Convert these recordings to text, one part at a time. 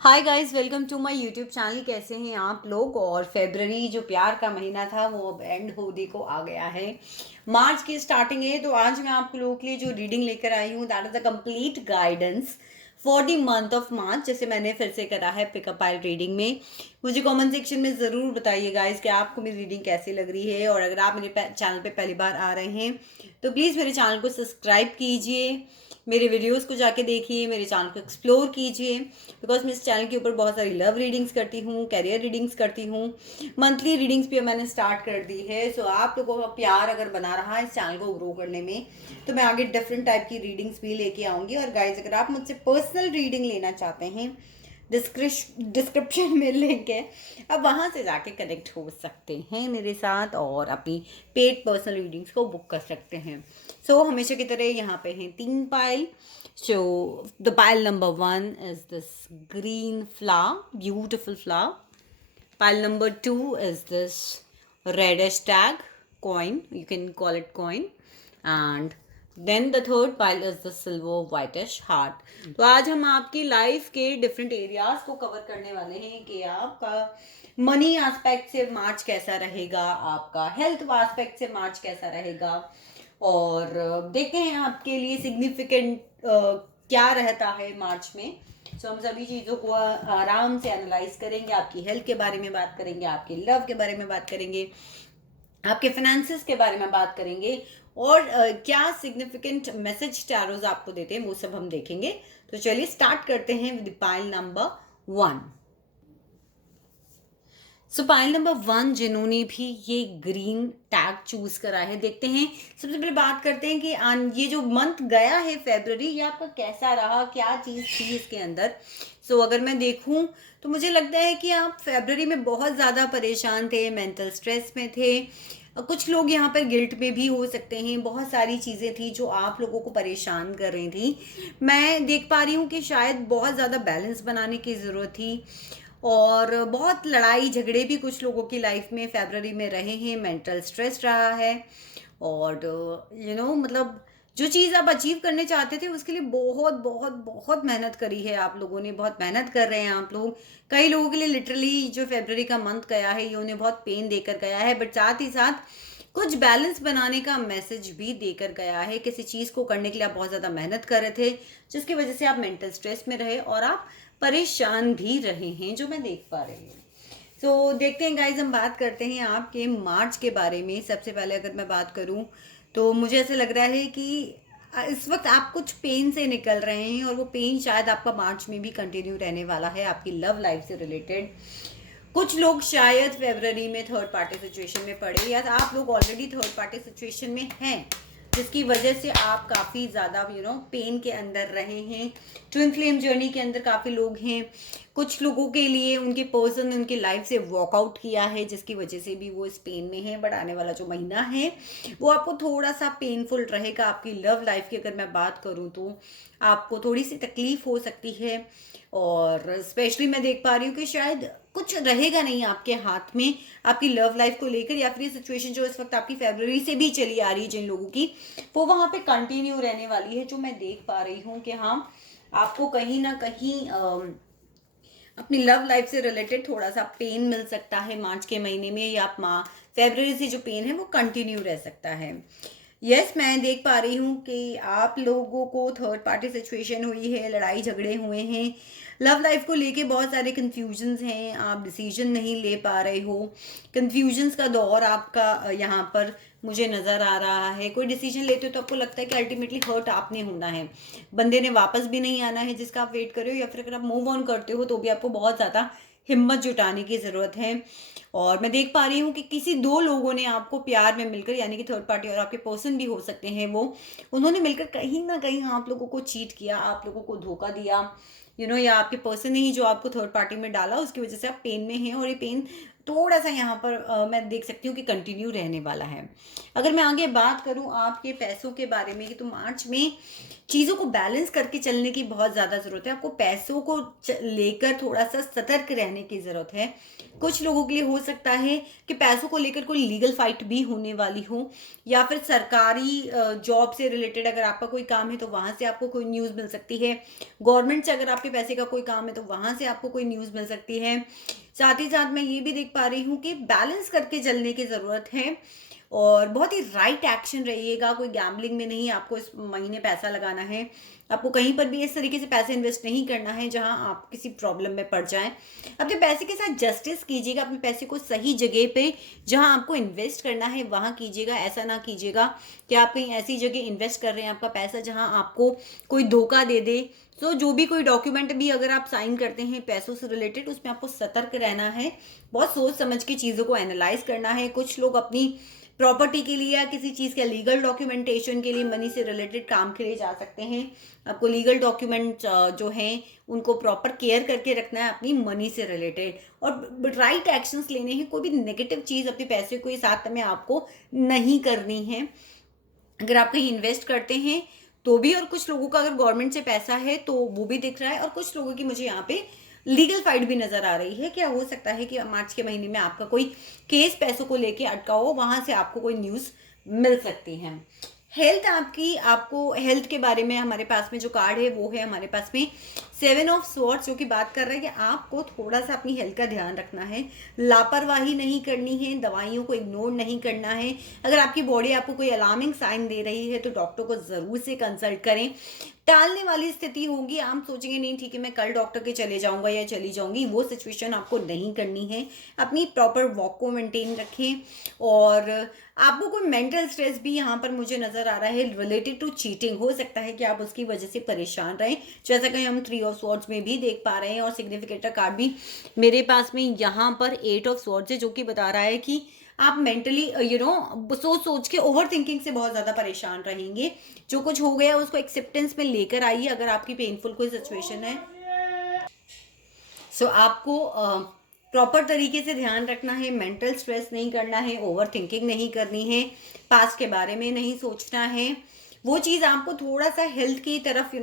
Hi guys, welcome to my YouTube channel. कैसे हैं आप लोग। और फेब्रवरी जो प्यार का महीना था वो अब एंड होने को आ गया है। मार्च की स्टार्टिंग है, तो आज मैं आप लोगों के लिए जो रीडिंग लेकर आई हूँ that is the complete guidance for the month of March. जैसे मैंने फिर से करा है पिकअप आइल रीडिंग में। मुझे कमेंट सेक्शन में ज़रूर बताइए गाइस कि आपको मेरी रीडिंग कैसी लग रही है। और अगर आप मेरे चैनल पे पहली बार आ रहे हैं तो प्लीज़ मेरे चैनल को सब्सक्राइब कीजिए, मेरे वीडियोस को जाके देखिए, मेरे चैनल को एक्सप्लोर कीजिए। बिकॉज मैं इस चैनल के ऊपर बहुत सारी लव रीडिंग्स करती हूँ, कैरियर रीडिंग्स करती हूँ, मंथली रीडिंग्स भी मैंने स्टार्ट कर दी है। सो आप लोगों का प्यार अगर बना रहा है इस चैनल को ग्रो करने में तो मैं आगे डिफरेंट टाइप की रीडिंग्स भी लेके आऊँगी। और गाइज, अगर आप मुझसे पर्सनल रीडिंग लेना चाहते हैं, डिस्क्रिप्शन में लिंक है, अब वहाँ से जाके कनेक्ट हो सकते हैं मेरे साथ और अपनी पेड पर्सनल रीडिंग्स को बुक कर सकते हैं। सो हमेशा की तरह यहाँ पे हैं 3 pile. So the pile number 1 is this green flower, beautiful flower. Pile number 2 is this reddish tag coin, you can call it coin. And then the third pile is the silver whitish heart. तो आज हम आपकी life के different areas को cover करने वाले हैं कि आपका मनी एस्पेक्ट से मार्च कैसा रहेगा, आपका हेल्थ एस्पेक्ट से मार्च कैसा रहेगा, और देखते हैं आपके लिए सिग्निफिकेंट क्या रहता है मार्च में। सो हम सभी चीज़ों को आराम से एनालाइज करेंगे, आपकी हेल्थ के बारे में बात करेंगे, आपकी लव के बारे में बात करेंगे, आपके फाइनेंसिस के बारे में बात करेंगे, और क्या सिग्निफिकेंट मैसेज टैरोज आपको देते हैं वो सब हम देखेंगे। तो चलिए स्टार्ट करते हैं with pile number 1। So pile number 1 जिन्होंने भी ये ग्रीन टैग चूज करा है, देखते हैं। सबसे पहले बात करते हैं कि ये जो मंथ गया है फेब्रवरी, ये आपका कैसा रहा, क्या चीज़ थी इसके अंदर। सो अगर मैं देखूं तो मुझे लगता है कि आप फेब्रवरी में बहुत ज़्यादा परेशान थे, मेंटल स्ट्रेस में थे। कुछ लोग यहाँ पर गिल्ट में भी हो सकते हैं। बहुत सारी चीज़ें थी जो आप लोगों को परेशान कर रही थी। मैं देख पा रही हूँ कि शायद बहुत ज़्यादा बैलेंस बनाने की ज़रूरत थी, और बहुत लड़ाई झगड़े भी कुछ लोगों की लाइफ में फरवरी में रहे हैं। मेंटल स्ट्रेस रहा है, और मतलब जो चीज़ आप अचीव करने चाहते थे उसके लिए बहुत बहुत बहुत मेहनत करी है आप लोगों ने, बहुत मेहनत कर रहे हैं आप लोग। कई लोगों के लिए लिटरली जो फरवरी का मंथ गया है ये उन्हें बहुत पेन देकर गया है, बट साथ ही साथ कुछ बैलेंस बनाने का मैसेज भी देकर गया है। किसी चीज़ को करने के लिए आप बहुत ज़्यादा मेहनत कर रहे थे जिसकी वजह से आप मेंटल स्ट्रेस में रहे और आप परेशान भी रहे हैं, जो मैं देख पा रही हूँ। सो देखते हैं गाइज, हम बात करते हैं आपके मार्च के बारे में। सबसे पहले अगर मैं बात करूँ तो मुझे ऐसा लग रहा है कि इस वक्त आप कुछ पेन से निकल रहे हैं, और वो पेन शायद आपका मार्च में भी कंटिन्यू रहने वाला है आपकी लव लाइफ से रिलेटेड। कुछ लोग शायद फरवरी में थर्ड पार्टी सिचुएशन में पड़े, या आप लोग ऑलरेडी थर्ड पार्टी सिचुएशन में हैं जिसकी वजह से आप काफ़ी ज़्यादा पेन के अंदर रहे हैं। ट्विन फ्लेम जर्नी के अंदर काफ़ी लोग हैं। कुछ लोगों के लिए उनके पर्सन ने उनकी लाइफ से वॉकआउट किया है जिसकी वजह से भी वो इस पेन में है। बट आने वाला जो महीना है वो आपको थोड़ा सा पेनफुल रहेगा। आपकी लव लाइफ की अगर मैं बात करूँ तो आपको थोड़ी सी तकलीफ हो सकती है, और स्पेशली मैं देख पा रही हूँ कि शायद कुछ रहेगा नहीं आपके हाथ में आपकी लव लाइफ को लेकर, या फिर ये सिचुएशन जो इस वक्त आपकी फरवरी से भी चली आ रही है जिन लोगों की, वो वहाँ पे कंटिन्यू रहने वाली है। जो मैं देख पा रही हूँ कि हाँ, आपको कहीं ना कहीं अपनी लव लाइफ से रिलेटेड थोड़ा सा पेन मिल सकता है मार्च के महीने में, या आप फरवरी से जो पेन है वो कंटिन्यू रह सकता है। यस, मैं देख पा रही हूँ कि आप लोगों को थर्ड पार्टी सिचुएशन हुई है, लड़ाई झगड़े हुए हैं, लव लाइफ को लेके बहुत सारे कन्फ्यूजन्स हैं, आप डिसीजन नहीं ले पा रहे हो। कन्फ्यूजन्स का दौर आपका यहाँ पर मुझे नज़र आ रहा है। कोई डिसीजन लेते हो तो आपको लगता है कि अल्टीमेटली हर्ट आपने होना है, बंदे ने वापस भी नहीं आना है जिसका आप वेट कर रहे हो, या फिर अगर आप मूव ऑन करते हो तो भी आपको बहुत ज़्यादा हिम्मत जुटाने की ज़रूरत है। और मैं देख पा रही हूँ कि किसी दो लोगों ने आपको प्यार में मिलकर, यानी कि थर्ड पार्टी और आपके पर्सन भी हो सकते हैं वो, उन्होंने मिलकर कहीं ना कहीं आप लोगों को चीट किया, आप लोगों को धोखा दिया, या आपके पर्सन ने ही जो आपको थर्ड पार्टी में डाला, उसकी वजह से आप पेन में हैं। और ये पेन थोड़ा सा यहाँ पर मैं देख सकती हूँ कि कंटिन्यू रहने वाला है। अगर मैं आगे बात करूँ आपके पैसों के बारे में, कि तो मार्च में चीज़ों को बैलेंस करके चलने की बहुत ज़्यादा ज़रूरत है। आपको पैसों को लेकर थोड़ा सा सतर्क रहने की ज़रूरत है। कुछ लोगों के लिए हो सकता है कि पैसों को लेकर कोई लीगल फाइट भी होने वाली हो, या फिर सरकारी जॉब से रिलेटेड अगर आपका कोई काम है तो वहाँ से आपको कोई न्यूज़ मिल सकती है। गवर्नमेंट से अगर आपके पैसे का कोई काम है तो वहाँ से आपको कोई न्यूज़ मिल सकती है। साथ ही साथ मैं ये भी देख पा रही हूँ कि बैलेंस करके चलने की ज़रूरत है, और बहुत ही राइट एक्शन रहिएगा। कोई गैम्बलिंग में नहीं आपको इस महीने पैसा लगाना है। आपको कहीं पर भी इस तरीके से पैसे इन्वेस्ट नहीं करना है जहां आप किसी प्रॉब्लम में पड़ जाएं। अपने पैसे के साथ जस्टिस कीजिएगा। अपने पैसे को सही जगह पे जहां आपको इन्वेस्ट करना है वहां कीजिएगा। ऐसा ना कीजिएगा कि आप कहीं ऐसी जगह इन्वेस्ट कर रहे हैं आपका पैसा जहां आपको कोई धोखा दे दे। तो जो भी कोई डॉक्यूमेंट भी अगर आप साइन करते हैं पैसों से रिलेटेड, उसमें आपको सतर्क रहना है। बहुत सोच समझ के चीज़ों को एनालाइज करना है। कुछ लोग अपनी प्रॉपर्टी के लिए या किसी चीज़ के लीगल डॉक्यूमेंटेशन के लिए मनी से रिलेटेड काम के लिए जा सकते हैं। आपको लीगल डॉक्यूमेंट जो हैं उनको प्रॉपर केयर करके रखना है अपनी मनी से रिलेटेड, और राइट एक्शंस लेने हैं। कोई भी नेगेटिव चीज़ अपने पैसे को साथ में आपको नहीं करनी है। अगर आप कहीं इन्वेस्ट करते हैं तो भी, और कुछ लोगों का अगर गवर्नमेंट से पैसा है तो वो भी दिख रहा है, और कुछ लोगों की मुझे यहाँ पे लीगल फाइट भी नजर आ रही है। क्या हो सकता है कि मार्च के महीने में आपका कोई केस पैसों को लेके अटका हो, वहां से आपको कोई न्यूज़ मिल सकती है। हेल्थ आपकी, आपको हेल्थ के बारे में हमारे पास में जो कार्ड है वो है हमारे पास में 7 ऑफ स्वॉर्ड्स, जो कि बात कर रहा है कि आपको थोड़ा सा अपनी हेल्थ का ध्यान रखना है। लापरवाही नहीं करनी है, दवाइयों को इग्नोर नहीं करना है। अगर आपकी बॉडी आपको कोई अलार्मिंग साइन दे रही है तो डॉक्टर को ज़रूर से कंसल्ट करें। टालने वाली स्थिति होगी, आप सोचेंगे नहीं ठीक है मैं कल डॉक्टर के चले जाऊंगा या चली जाऊंगी, वो सिचुएशन आपको नहीं करनी है। अपनी प्रॉपर वॉक को मेंटेन रखें। और आपको कोई मेंटल स्ट्रेस भी यहाँ पर मुझे नजर आ रहा है रिलेटेड टू चीटिंग। हो सकता है कि आप उसकी वजह से परेशान रहें, जैसा कि हम 3 ऑफ स्वॉर्ड्स में भी देख पा रहे हैं। और सिग्निफिकेटर कार्ड भी मेरे पास में यहाँ पर 8 ऑफ स्वॉर्ड्स है, जो कि बता रहा है कि आप मेंटली सोच सोच के ओवर थिंकिंग से बहुत ज़्यादा परेशान रहेंगे। जो कुछ हो गया उसको एक्सेप्टेंस में लेकर आइए। अगर आपकी पेनफुल कोई सिचुएशन है सो आपको प्रॉपर तरीके से ध्यान रखना है। मेंटल स्ट्रेस नहीं करना है, ओवर थिंकिंग नहीं करनी है, पास्ट के बारे में नहीं सोचना है। वो चीज़ आपको थोड़ा सा हेल्थ की तरफ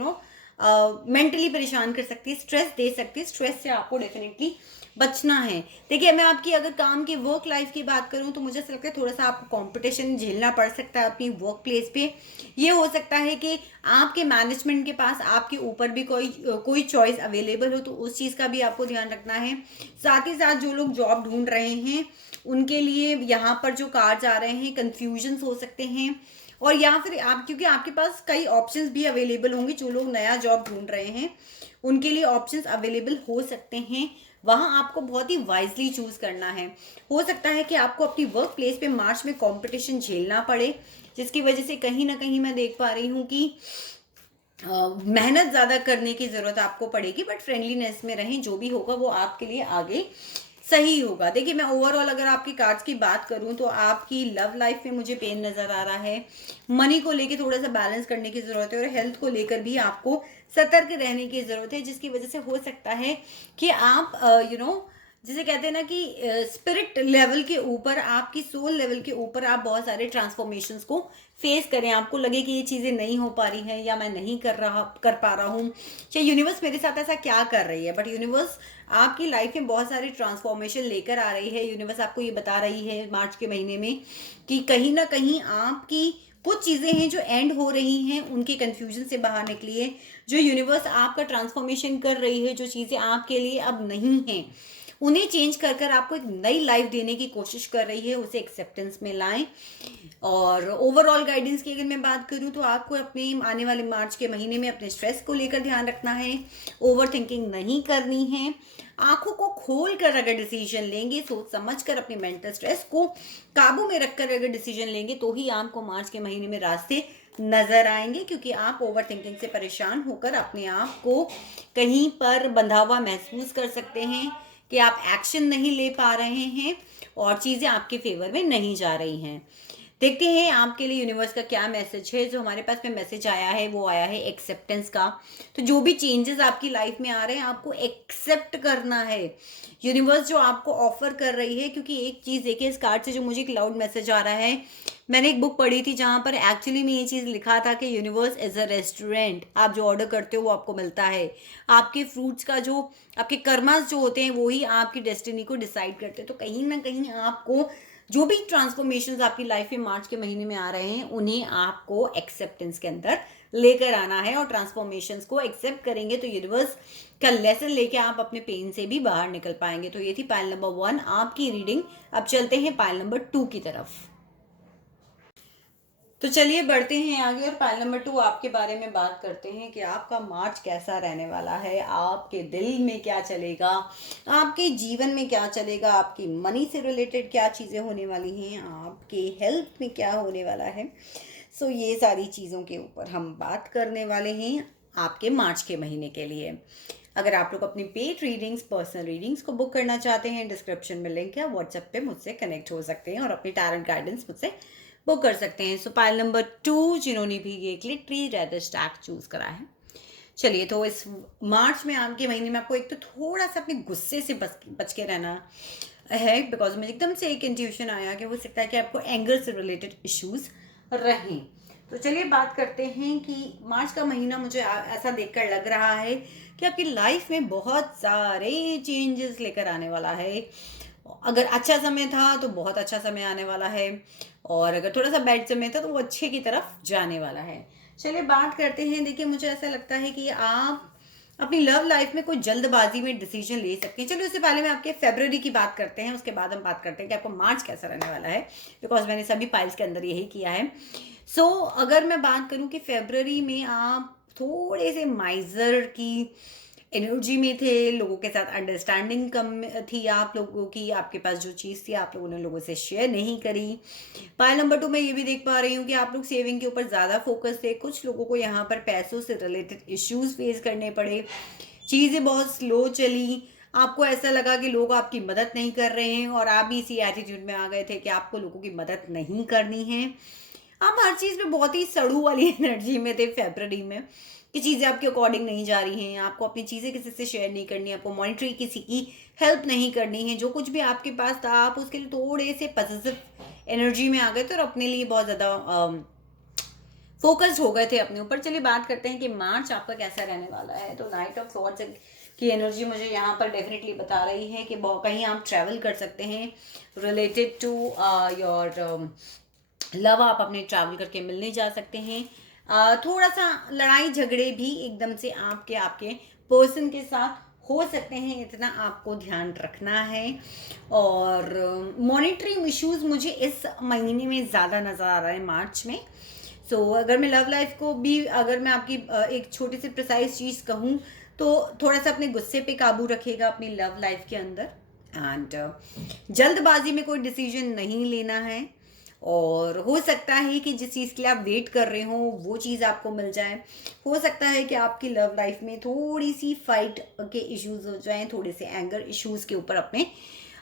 मेंटली परेशान कर सकती है, स्ट्रेस दे सकती है। स्ट्रेस से आपको डेफिनेटली बचना है। देखिए, मैं आपकी अगर काम की वर्क लाइफ की बात करूं तो मुझे ऐसा लगता है थोड़ा सा आपको कंपटीशन झेलना पड़ सकता है अपनी वर्क प्लेस पे। ये हो सकता है कि आपके मैनेजमेंट के पास आपके ऊपर भी कोई चॉइस अवेलेबल हो, तो उस चीज़ का भी आपको ध्यान रखना है। साथ ही साथ जो लोग जॉब ढूंढ रहे हैं उनके लिए यहाँ पर जो कार्ड्स आ रहे हैं कंफ्यूजन्स हो सकते हैं, और या फिर आप, क्योंकि आपके पास कई ऑप्शंस भी अवेलेबल होंगे। जो लोग नया जॉब ढूंढ रहे हैं उनके लिए ऑप्शंस अवेलेबल हो सकते हैं, वहां आपको बहुत ही वाइजली चूज करना है। हो सकता है कि आपको अपनी वर्क प्लेस पे मार्च में कंपटीशन झेलना पड़े, जिसकी वजह से कहीं ना कहीं मैं देख पा रही हूँ कि मेहनत ज़्यादा करने की ज़रूरत आपको पड़ेगी, बट फ्रेंडलीनेस में रहें। जो भी होगा वो आपके लिए आगे सही होगा। देखिए, मैं ओवरऑल अगर आपकी कार्ड्स की बात करूं तो आपकी लव लाइफ में मुझे पेन नज़र आ रहा है। मनी को लेके थोड़ा सा बैलेंस करने की ज़रूरत है, और हेल्थ को लेकर भी आपको सतर्क रहने की ज़रूरत है, जिसकी वजह से हो सकता है कि आप जिसे कहते हैं ना कि स्पिरिट लेवल के ऊपर, आपकी सोल लेवल के ऊपर आप बहुत सारे ट्रांसफॉर्मेशंस को फेस करें। आपको लगे कि ये चीज़ें नहीं हो पा रही हैं, या मैं नहीं कर पा रहा हूँ, या यूनिवर्स मेरे साथ ऐसा क्या कर रही है। बट यूनिवर्स आपकी लाइफ में बहुत सारी ट्रांसफॉर्मेशन लेकर आ रही है। यूनिवर्स आपको ये बता रही है मार्च के महीने में कि कहीं ना कहीं आपकी कुछ चीज़ें हैं जो एंड हो रही हैं, उनके कन्फ्यूजन से बाहर निकलिए। जो यूनिवर्स आपका ट्रांसफॉर्मेशन कर रही है, जो चीज़ें आपके लिए अब नहीं हैं उन्हें चेंज कर कर आपको एक नई लाइफ देने की कोशिश कर रही है, उसे एक्सेप्टेंस में लाएं। और ओवरऑल गाइडेंस की अगर मैं बात करूं तो आपको अपने आने वाले मार्च के महीने में अपने स्ट्रेस को लेकर ध्यान रखना है, ओवर थिंकिंग नहीं करनी है। आंखों को खोल कर अगर डिसीजन लेंगे, सोच समझ कर अपने मेंटल स्ट्रेस को काबू में रखकर अगर डिसीजन लेंगे, तो ही आपको मार्च के महीने में रास्ते नजर आएंगे। क्योंकि आप ओवर थिंकिंग से परेशान होकर अपने आप को कहीं पर बंधा हुआ महसूस कर सकते हैं कि आप एक्शन नहीं ले पा रहे हैं और चीज़ें आपके फेवर में नहीं जा रही हैं। देखते हैं आपके लिए यूनिवर्स का क्या मैसेज है। जो हमारे पास में मैसेज आया है वो आया है एक्सेप्टेंस का। तो जो भी चेंजेस आपकी लाइफ में आ रहे हैं आपको एक्सेप्ट करना है। यूनिवर्स जो आपको ऑफर कर रही है, क्योंकि एक चीज़ देखिए इस कार्ड से जो मुझे क्लाउड मैसेज आ रहा है, मैंने एक बुक पढ़ी थी जहाँ पर एक्चुअली में ये चीज़ लिखा था कि यूनिवर्स इज़ अ रेस्टोरेंट। आप जो ऑर्डर करते हो वो आपको मिलता है। आपके फ्रूट्स का जो आपके कर्मास जो होते हैं वो ही आपकी डेस्टिनी को डिसाइड करते हैं। तो कहीं ना कहीं आपको जो भी ट्रांसफॉर्मेशंस आपकी लाइफ में मार्च के महीने में आ रहे हैं उन्हें आपको एक्सेप्टेंस के अंदर लेकर आना है। और ट्रांसफॉर्मेशंस को एक्सेप्ट करेंगे तो यूनिवर्स का लेसन लेके आप अपने पेन से भी बाहर निकल पाएंगे। तो ये थी पाइल नंबर 1 आपकी रीडिंग। अब चलते हैं पाइल नंबर 2 की तरफ। तो चलिए बढ़ते हैं आगे और पाइल नंबर 2 आपके बारे में बात करते हैं कि आपका मार्च कैसा रहने वाला है, आपके दिल में क्या चलेगा, आपके जीवन में क्या चलेगा, आपकी मनी से रिलेटेड क्या चीज़ें होने वाली हैं, आपके हेल्थ में क्या होने वाला है। सो ये सारी चीज़ों के ऊपर हम बात करने वाले हैं आपके मार्च के महीने के लिए। अगर आप लोग अपनी पेड रीडिंग्स, पर्सनल रीडिंग्स को बुक करना चाहते हैं, डिस्क्रिप्शन में लिंक है, व्हाट्सएप पे मुझसे कनेक्ट हो सकते हैं और अपनी टैरेंट गाइडेंस मुझसे बुक कर सकते हैं। सो पाइल नंबर 2 जिन्होंने भी ये ग्लिटरी रेड स्टैक चूज करा है। चलिए, तो इस मार्च में आपके महीने में आपको एक तो थोड़ा सा अपने गुस्से से बच के रहना है, बिकॉज मुझे एकदम से एक इंट्यूशन आया कि हो सकता है कि आपको एंगर से रिलेटेड इश्यूज रहें। तो चलिए बात करते हैं कि मार्च का महीना मुझे ऐसा देखकर लग रहा है कि आपकी लाइफ में बहुत सारे चेंजेस लेकर आने वाला है। अगर अच्छा समय था तो बहुत अच्छा समय आने वाला है, और अगर थोड़ा सा बैड समय था तो वो अच्छे की तरफ जाने वाला है। चलिए बात करते हैं। देखिए, मुझे ऐसा लगता है कि आप अपनी लव लाइफ में कोई जल्दबाजी में डिसीजन ले सकते हैं। चलिए उससे पहले मैं आपके फेब्रुअरी की बात करते हैं, उसके बाद हम बात करते हैं कि आपको मार्च कैसा रहने वाला है, बिकॉज मैंने सभी फाइल्स के अंदर यही किया है। सो अगर मैं बात करूं कि फेब्रुअरी में आप थोड़े से माइजर की एनर्जी में थे, लोगों के साथ अंडरस्टैंडिंग कम थी आप लोगों की, आपके पास जो चीज़ थी आप लोगों ने लोगों से शेयर नहीं करी। पाइल नंबर 2 मैं ये भी देख पा रही हूँ कि आप लोग सेविंग के ऊपर ज़्यादा फोकस थे। कुछ लोगों को यहाँ पर पैसों से रिलेटेड इश्यूज फेस करने पड़े, चीज़ें बहुत स्लो चली, आपको ऐसा लगा कि लोग आपकी मदद नहीं कर रहे हैं और आप भी इसी एटीट्यूड में आ गए थे कि आपको लोगों की मदद नहीं करनी है। आप हर चीज़ में बहुत ही सड़ू वाली एनर्जी में थे फेब्रुअरी में, कि चीज़ें आपके अकॉर्डिंग नहीं जा रही हैं, आपको अपनी चीज़ें किसी से शेयर नहीं करनी, आपको मॉनिटरी किसी की हेल्प नहीं करनी है। जो कुछ भी आपके पास था आप उसके लिए थोड़े से पॉजिटिव एनर्जी में आ गए थे और अपने लिए बहुत ज़्यादा फोकस्ड हो गए थे अपने ऊपर। चलिए बात करते हैं कि मार्च आपका कैसा रहने वाला है। तो नाइट ऑफ सॉर्ड्स की एनर्जी मुझे यहाँ पर डेफिनेटली बता रही है कि कहीं आप ट्रैवल कर सकते हैं रिलेटेड टू योर लव। आप अपने ट्रैवल करके मिलने जा सकते हैं। थोड़ा सा लड़ाई झगड़े भी एकदम से आपके पर्सन के साथ हो सकते हैं, इतना आपको ध्यान रखना है। और मॉनिटरी इश्यूज मुझे इस महीने में ज़्यादा नज़र आ रहा है मार्च में। अगर मैं लव लाइफ को भी, अगर मैं आपकी एक छोटी सी प्रिसाइज चीज़ कहूँ तो थोड़ा सा अपने गुस्से पे काबू रखिएगा अपनी लव लाइफ के अंदर। एंड जल्दबाजी में कोई डिसीजन नहीं लेना है, और हो सकता है कि जिस चीज़ के लिए आप वेट कर रहे हो वो चीज़ आपको मिल जाए। हो सकता है कि आपकी लव लाइफ में थोड़ी सी फाइट के इश्यूज हो जाएं, थोड़े से एंगर इश्यूज के ऊपर अपने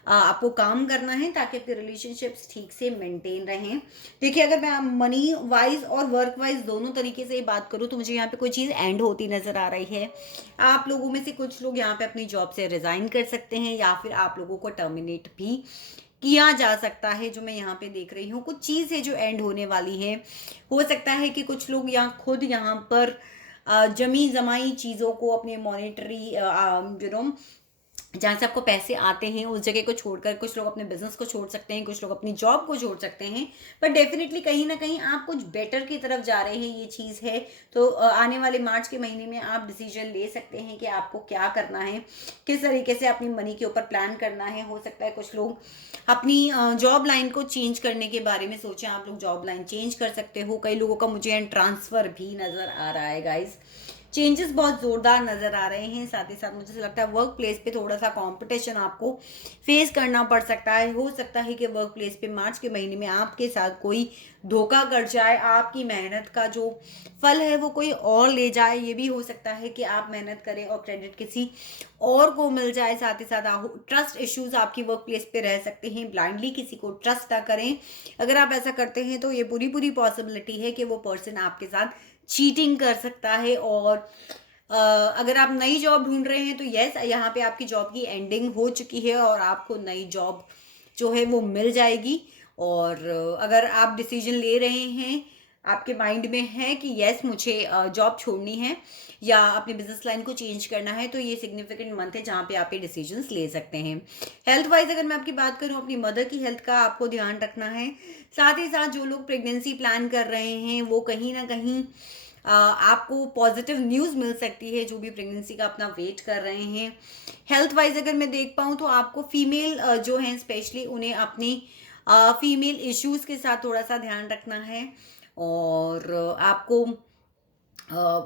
आपको काम करना है ताकि आपके रिलेशनशिप्स ठीक से मेंटेन रहें। देखिए, अगर मैं मनी वाइज और वर्क वाइज दोनों तरीके से बात करूँ तो मुझे यहाँ पे कोई चीज़ एंड होती नज़र आ रही है। आप लोगों में से कुछ लोग यहाँ पे अपनी जॉब से रिज़ाइन कर सकते हैं, या फिर आप लोगों को टर्मिनेट भी किया जा सकता है। जो मैं यहाँ पे देख रही हूँ कुछ चीज़ है जो एंड होने वाली है। हो सकता है कि कुछ लोग खुद यहाँ पर जमी जमाई चीज़ों को अपने मॉनिटरी जहाँ से आपको पैसे आते हैं उस जगह को छोड़कर कुछ लोग अपने बिजनेस को छोड़ सकते हैं, कुछ लोग अपनी जॉब को छोड़ सकते हैं। पर डेफिनेटली कहीं ना कहीं आप कुछ बेटर की तरफ जा रहे हैं, ये चीज़ है। तो आने वाले मार्च के महीने में आप डिसीजन ले सकते हैं कि आपको क्या करना है, किस तरीके से अपनी मनी के ऊपर प्लान करना है। हो सकता है कुछ लोग अपनी जॉब लाइन को चेंज करने के बारे में सोचें, आप लोग जॉब लाइन चेंज कर सकते हो। कई लोगों का मुझे ट्रांसफ़र भी नज़र आ रहा है गाइज। चेंजेस बहुत ज़ोरदार नज़र आ रहे हैं। साथ ही साथ मुझे ऐसा लगता है वर्क प्लेस पे थोड़ा-सा कॉम्पिटिशन आपको फेस करना पड़ सकता है। हो सकता है कि वर्क प्लेस पे मार्च के महीने में आपके साथ कोई धोखा कर जाए, आपकी मेहनत का जो फल है वो कोई और ले जाए। ये भी हो सकता है कि आप मेहनत करें और क्रेडिट किसी और को मिल जाए। साथ ही साथ ट्रस्ट इश्यूज़ आपकी वर्क प्लेस पे रह सकते हैं। ब्लाइंडली किसी को ट्रस्ट ना करें। अगर आप ऐसा करते हैं तो ये पूरी-पूरी पॉसिबिलिटी है कि वो पर्सन आपके साथ चीटिंग कर सकता है। और अगर आप नई जॉब ढूँढ रहे हैं तो यस, यहाँ पे आपकी जॉब की एंडिंग हो चुकी है और आपको नई जॉब जो है वो मिल जाएगी। और अगर आप डिसीजन ले रहे हैं, आपके माइंड में है कि यस मुझे जॉब छोड़नी है या अपनी बिजनेस लाइन को चेंज करना है, तो ये सिग्निफिकेंट मंथ है जहाँ पे आप ये डिसीजंस ले सकते हैं। हेल्थ वाइज अगर मैं आपकी बात करूँ, अपनी मदर की हेल्थ का आपको ध्यान रखना है। साथ ही साथ जो लोग प्रेगनेंसी प्लान कर रहे हैं वो कहीं ना कहीं आपको पॉजिटिव न्यूज़ मिल सकती है, जो भी प्रेगनेंसी का अपना वेट कर रहे हैं। हेल्थ वाइज अगर मैं देख पाऊँ तो आपको फीमेल जो हैं स्पेशली उन्हें अपनी फीमेल इश्यूज़ के साथ थोड़ा सा ध्यान रखना है। और आपको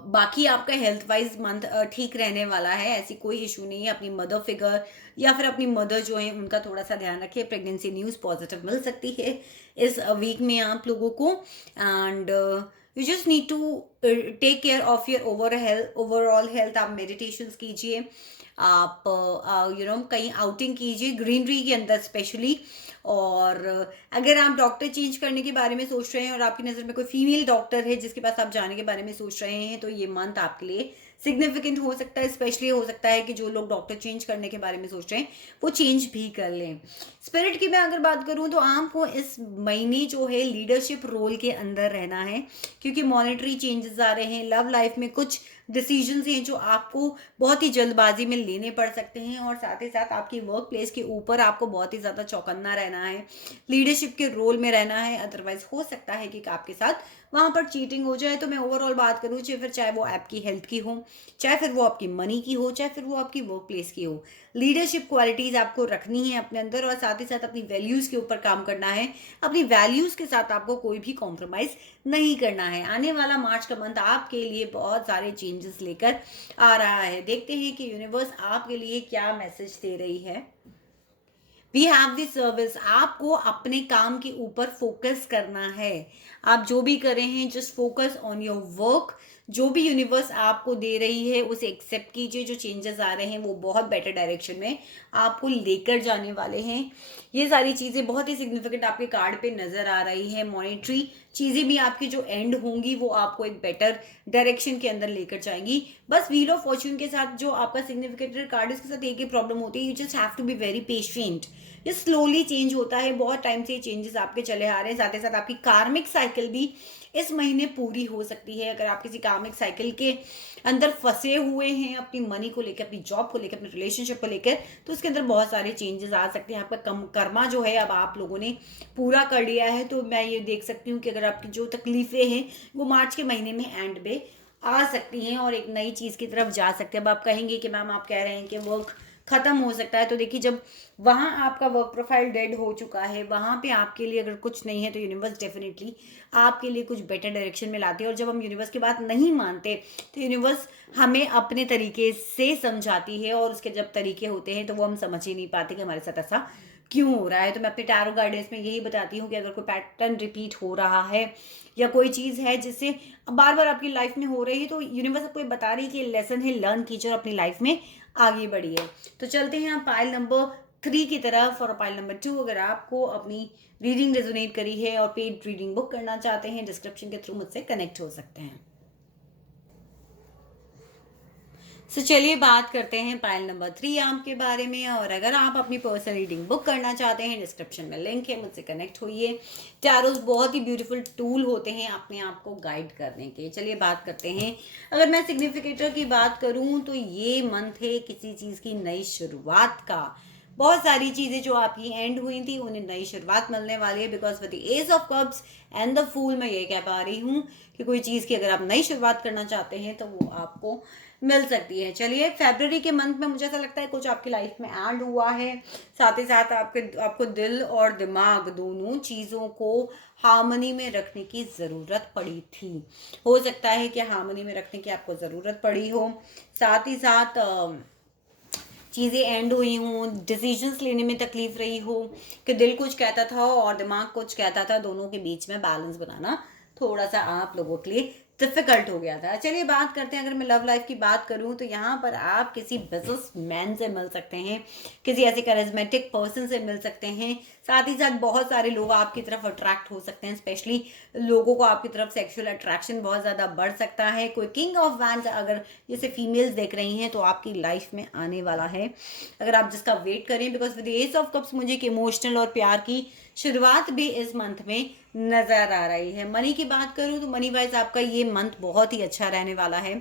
बाकी आपका हेल्थ वाइज मंथ ठीक रहने वाला है, ऐसी कोई इशू नहीं है। अपनी मदर फिगर या फिर अपनी मदर जो है उनका थोड़ा सा ध्यान रखिए। प्रेगनेंसी न्यूज़ पॉजिटिव मिल सकती है इस वीक में आप लोगों को। And you just need to take care of your overall health. आप मेडिटेशंस कीजिए, आप कहीं आउटिंग कीजिए ग्रीनरी के अंदर स्पेशली। और अगर आप डॉक्टर चेंज करने के बारे में सोच रहे हैं और आपकी नज़र में कोई फीमेल डॉक्टर है जिसके पास आप जाने के बारे में सोच रहे हैं, तो ये मंथ आपके लिए सिग्निफिकेंट हो सकता है। स्पेशली हो सकता है कि जो लोग डॉक्टर चेंज करने के बारे में सोच रहे हैं वो चेंज भी कर लें। स्पिरिट की मैं अगर बात करूं तो आपको इस महीने जो है लीडरशिप रोल के अंदर रहना है, क्योंकि मॉनेटरी चेंजेस आ रहे हैं। लव लाइफ में कुछ डिसीजंस हैं जो आपको बहुत ही जल्दबाजी में लेने पड़ सकते हैं। और साथ ही साथ आपकी वर्क प्लेस के ऊपर आपको बहुत ही ज़्यादा चौकन्ना रहना है, लीडरशिप के रोल में रहना है। अदरवाइज हो सकता है कि आपके साथ वहाँ पर चीटिंग हो जाए। तो मैं ओवरऑल बात करूँ, चाहे वो आपकी हेल्थ की हो, चाहे फिर वो आपकी मनी की हो, चाहे फिर वो आपकी वर्क प्लेस की हो, लीडरशिप क्वालिटीज़ आपको रखनी है अपने अंदर। और साथ ही साथ अपनी वैल्यूज़ के ऊपर काम करना है। अपनी वैल्यूज़ के साथ आपको कोई भी कॉम्प्रोमाइज़ नहीं करना है। आने वाला मार्च का मंथ आपके लिए बहुत सारे चेंजेस लेकर आ रहा है। देखते हैं कि यूनिवर्स आपके लिए क्या मैसेज दे रही है। We have this service. आपको अपने काम के ऊपर फोकस करना है। आप जो भी कर रहे हैं just focus on your work. जो भी यूनिवर्स आपको दे रही है उसे एक्सेप्ट कीजिए। जो चेंजेस आ रहे हैं वो बहुत बेटर डायरेक्शन में आपको लेकर जाने वाले हैं। ये सारी चीज़ें बहुत ही सिग्निफिकेंट आपके कार्ड पे नज़र आ रही है। मॉनेटरी चीज़ें भी आपकी जो एंड होंगी वो आपको एक बेटर डायरेक्शन के अंदर लेकर जाएंगी। बस व्हील ऑफ फॉर्च्यून के साथ जो आपका सिग्निफिकेंट कार्ड है उसके साथ एक ही प्रॉब्लम होती है, you just have to be very patient. ये स्लोली चेंज होता है। बहुत टाइम से ये चेंजेस आपके चले आ रहे हैं। साथ ही साथ आपकी कार्मिक साइकिल भी इस महीने पूरी हो सकती है। अगर आप किसी कार्मिक साइकिल के अंदर फंसे हुए हैं अपनी मनी को लेकर, अपनी जॉब को लेकर, अपने रिलेशनशिप को लेकर, तो उसके अंदर बहुत सारे चेंजेस आ सकते हैं। आपका कर्मा जो है अब आप लोगों ने पूरा कर लिया है। तो मैं ये देख सकती हूँ कि अगर आपकी जो तकलीफें हैं वो मार्च के महीने में एंड पे आ सकती हैं और एक नई चीज़ की तरफ जा सकते हैं। अब आप कहेंगे कि मैम आप कह रहे हैं कि वर्क खत्म हो सकता है, तो देखिए जब वहाँ आपका वर्क प्रोफाइल डेड हो चुका है, वहाँ पे आपके लिए अगर कुछ नहीं है तो यूनिवर्स डेफिनेटली आपके लिए कुछ बेटर डायरेक्शन में लाती है। और जब हम यूनिवर्स की बात नहीं मानते तो यूनिवर्स हमें अपने तरीके से समझाती है। और उसके जब तरीके होते हैं तो वो हम समझ ही नहीं पाते कि हमारे साथ ऐसा क्यों हो रहा है। तो मैं अपने टैरो गाइडेंस में यही बताती हूँ कि अगर कोई पैटर्न रिपीट हो रहा है या कोई चीज़ है जिससे बार बार आपकी लाइफ में हो रही है, तो यूनिवर्स आपको ये बता रही है कि लेसन है, लर्न कीजिए और अपनी लाइफ में आगे बढ़िए। तो चलते हैं हम पाइल नंबर 3 की तरफ। और पाइल नंबर 2, अगर आपको अपनी रीडिंग रेजोनेट करी है और पेड रीडिंग बुक करना चाहते हैं, डिस्क्रिप्शन के थ्रू मुझसे कनेक्ट हो सकते हैं। सो चलिए बात करते हैं पाइल नंबर 3 आपके बारे में। और अगर आप अपनी पर्सनल रीडिंग बुक करना चाहते हैं, डिस्क्रिप्शन में लिंक है, मुझसे कनेक्ट होइए। टैरोस बहुत ही ब्यूटीफुल टूल होते हैं अपने आप को गाइड करने के। चलिए बात करते हैं। अगर मैं सिग्निफिकेटर की बात करूं तो ये मंथ है किसी चीज़ की नई शुरुआत का। बहुत सारी चीज़ें जो आपकी एंड हुई थी उन्हें नई शुरुआत मिलने वाली है। Because with the age of cups and the fool मैं ये कह पा रही हूँ कि कोई चीज़ की अगर आप नई शुरुआत करना चाहते हैं तो वो आपको मिल सकती है। चलिए, फरवरी के मंथ में मुझे ऐसा लगता है कुछ आपकी लाइफ में ऐड हुआ है, साथ ही साथ आपको दिल और दिमाग दोनों चीज़ों को हार्मनी में रखने की ज़रूरत पड़ी थी। हो सकता है कि हार्मनी में रखने की आपको ज़रूरत पड़ी हो, साथ ही साथ चीज़ें एंड हुई हों, डिसीजंस लेने में तकलीफ रही हो, कि दिल कुछ कहता था और दिमाग कुछ कहता था, दोनों के बीच में बैलेंस बनाना थोड़ा सा आप लोगों के लिए डिफिकल्ट हो गया था। चलिए बात करते हैं, अगर मैं लव लाइफ की बात करूं तो यहाँ पर आप किसी बिजनेस मैन से मिल सकते हैं, किसी ऐसे करिज्मेटिक पर्सन से मिल सकते हैं, साथ ही साथ बहुत सारे लोग आपकी तरफ अट्रैक्ट हो सकते हैं, स्पेशली लोगों को आपकी तरफ सेक्सुअल अट्रैक्शन बहुत ज़्यादा बढ़ सकता है। कोई किंग ऑफ वैंड्स अगर जैसे फीमेल्स देख रही हैं तो आपकी लाइफ में आने वाला है, अगर आप जिसका वेट करें, because with S of cups मुझे एक इमोशनल और प्यार की शुरुआत भी इस मंथ में नजर आ रही है। मनी की बात करूं तो मनी वाइज आपका ये मंथ बहुत ही अच्छा रहने वाला है।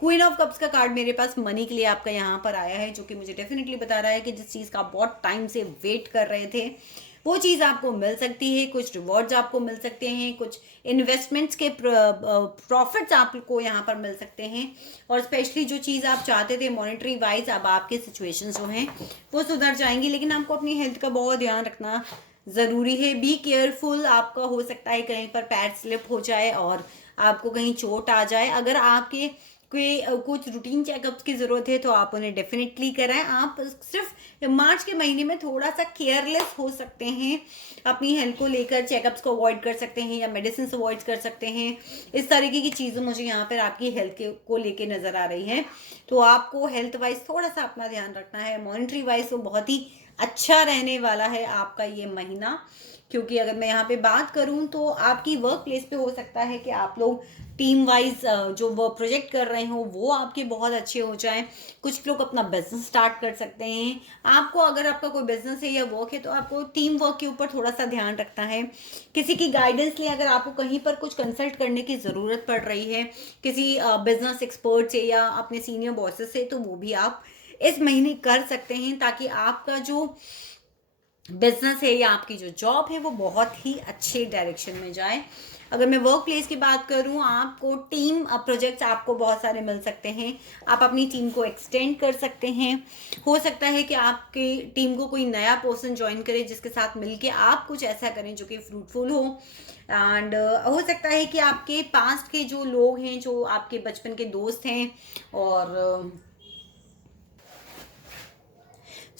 क्वीन ऑफ कप्स का कार्ड मेरे पास मनी के लिए आपका यहाँ पर आया है, जो कि मुझे डेफिनेटली बता रहा है कि जिस चीज़ का बहुत टाइम से वेट कर रहे थे वो चीज़ आपको मिल सकती है, कुछ रिवॉर्ड्स आपको मिल सकते हैं, कुछ इन्वेस्टमेंट्स के प्रॉफिट्स आपको यहाँ पर मिल सकते हैं, और स्पेशली जो चीज़ आप चाहते थे मॉनेटरी वाइज अब आपके सिचुएशंस जो हैं वो सुधर जाएंगी। लेकिन आपको अपनी हेल्थ का बहुत ध्यान रखना ज़रूरी है। बी केयरफुल, आपका हो सकता है कहीं पर पैर स्लिप हो जाए और आपको कहीं चोट आ जाए। अगर आपके कोई कुछ रूटीन चेकअप्स की ज़रूरत है तो आप उन्हें डेफिनेटली कराएं। आप सिर्फ मार्च के महीने में थोड़ा सा केयरलेस हो सकते हैं, अपनी हेल्थ को लेकर चेकअप्स को अवॉइड कर सकते हैं या मेडिसिन अवॉइड कर सकते हैं। इस तरीके की चीज़ें मुझे यहाँ पर आपकी हेल्थ को लेके नज़र आ रही हैं, तो आपको हेल्थ वाइज थोड़ा सा अपना ध्यान रखना है। मॉनिटरी वाइज तो बहुत ही अच्छा रहने वाला है आपका ये महीना, क्योंकि अगर मैं यहाँ पे बात करूँ तो आपकी वर्क प्लेस पे हो सकता है कि आप लोग टीम वाइज जो वो प्रोजेक्ट कर रहे हो वो आपके बहुत अच्छे हो जाएं। कुछ लोग अपना बिजनेस स्टार्ट कर सकते हैं। आपको अगर आपका कोई बिजनेस है या वर्क है तो आपको टीम वर्क के ऊपर थोड़ा सा ध्यान रखना है। किसी की गाइडेंस लिए अगर आपको कहीं पर कुछ कंसल्ट करने की ज़रूरत पड़ रही है किसी बिजनेस एक्सपर्ट से या अपने सीनियर बॉसेस से, तो वो भी आप इस महीने कर सकते हैं, ताकि आपका जो बिजनेस है या आपकी जो जॉब है वो बहुत ही अच्छे डायरेक्शन में जाए। अगर मैं वर्क प्लेस की बात करूं, आपको टीम प्रोजेक्ट्स आपको बहुत सारे मिल सकते हैं, आप अपनी टीम को एक्सटेंड कर सकते हैं। हो सकता है कि आपकी टीम को कोई नया पर्सन ज्वाइन करे जिसके साथ मिलके आप कुछ ऐसा करें जो कि फ्रूटफुल हो। एंड हो सकता है कि आपके पास्ट के जो लोग हैं, जो आपके बचपन के दोस्त हैं और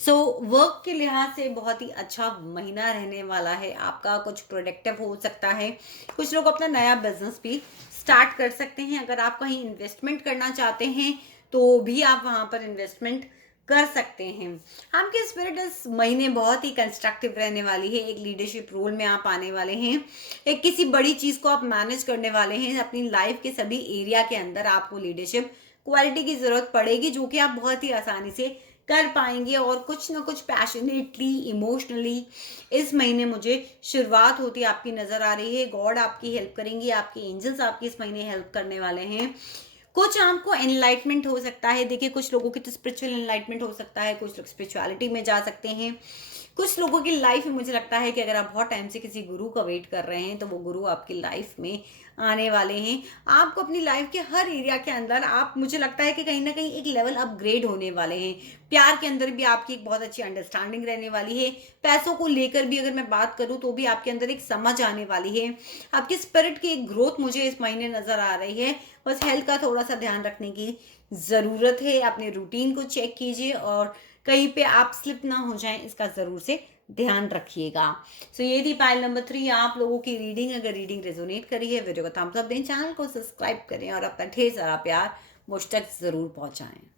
वर्क के लिहाज से बहुत ही अच्छा महीना रहने वाला है आपका। कुछ प्रोडक्टिव हो सकता है, कुछ लोग अपना नया बिजनेस भी स्टार्ट कर सकते हैं। अगर आप कहीं इन्वेस्टमेंट करना चाहते हैं तो भी आप वहाँ पर इन्वेस्टमेंट कर सकते हैं। आपकी स्पिरिट इस महीने बहुत ही कंस्ट्रक्टिव रहने वाली है, एक लीडरशिप रोल में आप आने वाले हैं, एक किसी बड़ी चीज़ को आप मैनेज करने वाले हैं। अपनी लाइफ के सभी एरिया के अंदर आपको लीडरशिप क्वालिटी की ज़रूरत पड़ेगी, जो कि आप बहुत ही आसानी से कर पाएंगे। और कुछ ना कुछ पैशनेटली इमोशनली इस महीने मुझे शुरुआत होती आपकी नज़र आ रही है। गॉड आपकी हेल्प करेंगी, आपके एंजल्स आपकी इस महीने हेल्प करने वाले हैं। कुछ आपको एनलाइटमेंट हो सकता है। देखिए, कुछ लोगों की तो स्पिरिचुअल एनलाइटमेंट हो सकता है, कुछ लोग स्पिरिचुअलिटी में जा सकते हैं। कुछ लोगों की लाइफ में मुझे लगता है कि अगर आप बहुत टाइम से किसी गुरु का वेट कर रहे हैं तो वो गुरु आपकी लाइफ में आने वाले हैं। आपको अपनी लाइफ के हर एरिया के अंदर आप, मुझे लगता है कि कहीं ना कहीं एक लेवल अपग्रेड होने वाले हैं। प्यार के अंदर भी आपकी एक बहुत अच्छी अंडरस्टैंडिंग रहने वाली है। पैसों को लेकर भी अगर मैं बात करूं तो भी आपके अंदर एक समझ आने वाली है। आपकी स्पिरिट की एक ग्रोथ मुझे इस महीने नजर आ रही है। बस हेल्थ का थोड़ा सा ध्यान रखने की ज़रूरत है। अपने रूटीन को चेक कीजिए और कहीं पे आप स्लिप ना हो जाएं, इसका ज़रूर से ध्यान रखिएगा। ये थी पाइल नंबर 3 आप लोगों की रीडिंग। अगर रीडिंग रेजोनेट करी है, वीडियो को थम्स अप दें, चैनल को सब्सक्राइब करें और अपना ढेर सारा प्यार मुझ तक ज़रूर पहुंचाएं।